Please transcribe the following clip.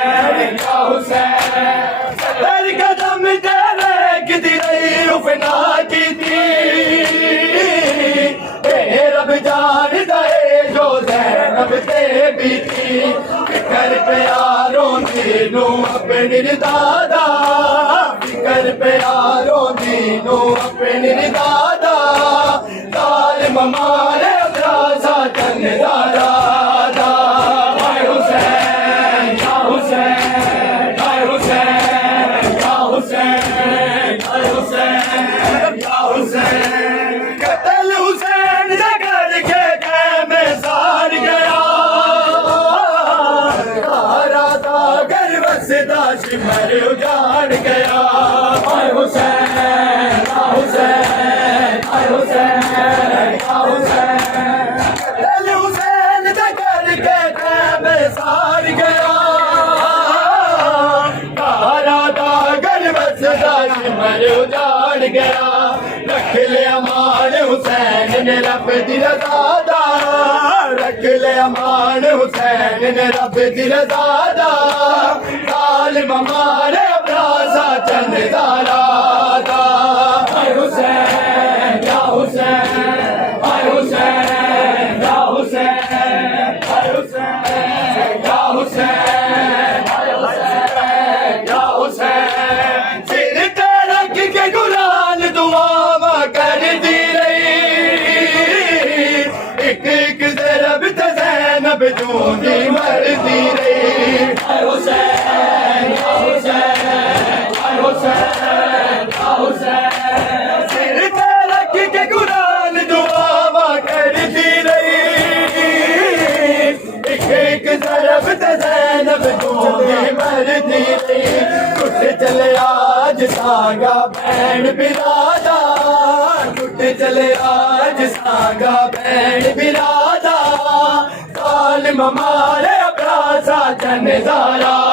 ਹੁਸੈਨ ਯਾ ਹੁਸੈਨ ਤੇਰੀ ਕਦਮ ਤੇਰੇ ਕਿਦੀ ਰਹੀ ਉਫਨਾ ਕੀਤੀ ਇਹ ਰੱਬ ਜਾਣਦਾ ਏ ਜੋ ਜ਼ੈਨਬ ਤੇ ਬੀਤੀ ਕਰ ਪਿਆਰੋਂ ਤੇ ਨੂੰ ਆਪਣੇ ਨਿਰਦਾਦਾ ਯਾ ਹੁਸੈਨ ਕਤਲ ਹੁਸੈਨ ਦਾ ਕਰਕੇ ਕੈਮੇ ਸਾਰ ਗਿਆ ਕਾਰਾ ਦਾ ਘਰ ਵਸਦਾ ਸਿਮਰ ਉਜਾੜ ਗਿਆ ਹਾਏ ਹੁਸੈਨ ਯਾ ਹੁਸੈਨ ਹਾਏ ਹੁਸੈਨ ਯਾ ਹੁਸੈਨ ਕਤਲ ਹੁਸੈਨ ਦਾ ਕਰਕੇ ਕੈਮੇ ਸਾਰ ਗਿਆ ਹੁਸੈਨ ਨੇ ਰੱਬ ਦੀ ਰਜ਼ਾ ਦਾ ਰੱਖ ਲਿਆ ਮਾਣ ਹੁਸੈਨ ਨੇ ਰੱਬ ਦੀ ਰਜ਼ਾ ਦਾ ਜ਼ਾਲਿਮ ਮਾਰੇ ਅਬਰਾਜ਼ਾ ਚੰਦ ਜ਼ਾਰਾ ਦਾ ਹਾਏ ਹੁਸੈਨ ਯਾ ਹੁਸੈਨ, ਹਾਏ ਹੁਸੈਨ ਯਾ ਹੁਸੈਨ, ਹਾਏ ਹੁਸੈਨ ਯਾ ਹੁਸੈਨ। ਜ਼ੈਨਬ ਜੂੰਦੀ ਮਰਦੀ ਰਹੀ। ਹਾਏ ਹੁਸੈਨ ਯਾ ਹੁਸੈਨ ਹਾਏ ਹੁਸੈਨ ਯਾ ਹੁਸੈਨ ਸਿਰ ਤੇ ਰੱਖ ਕੇ ਕੁਰਾਨ ਦੁਆਵਾ ਕਰਦੀ ਰਹੀ। ਇੱਕ ਇੱਕ ਜ਼ਰਬ ਤੇ ਜ਼ੈਨਬ ਜੂੰਦੀ ਮਰਦੀ ਰਹੀ। ਟੁੱਟ ਚਲਿਆ ਅੱਜ ਸਾਗਾ ਭੈਣ ਬਿਰਾਦਾ ਟੁੱਟ ਚਲਿਆ ਅੱਜ ਸਾਗਾ ਬਿਰਾਦਾ ਜ਼ਾਲਿਮ ਮਾਰੇ ਅਬਰਾਜ਼ਾ ਜਨਜ਼ਾਰਾ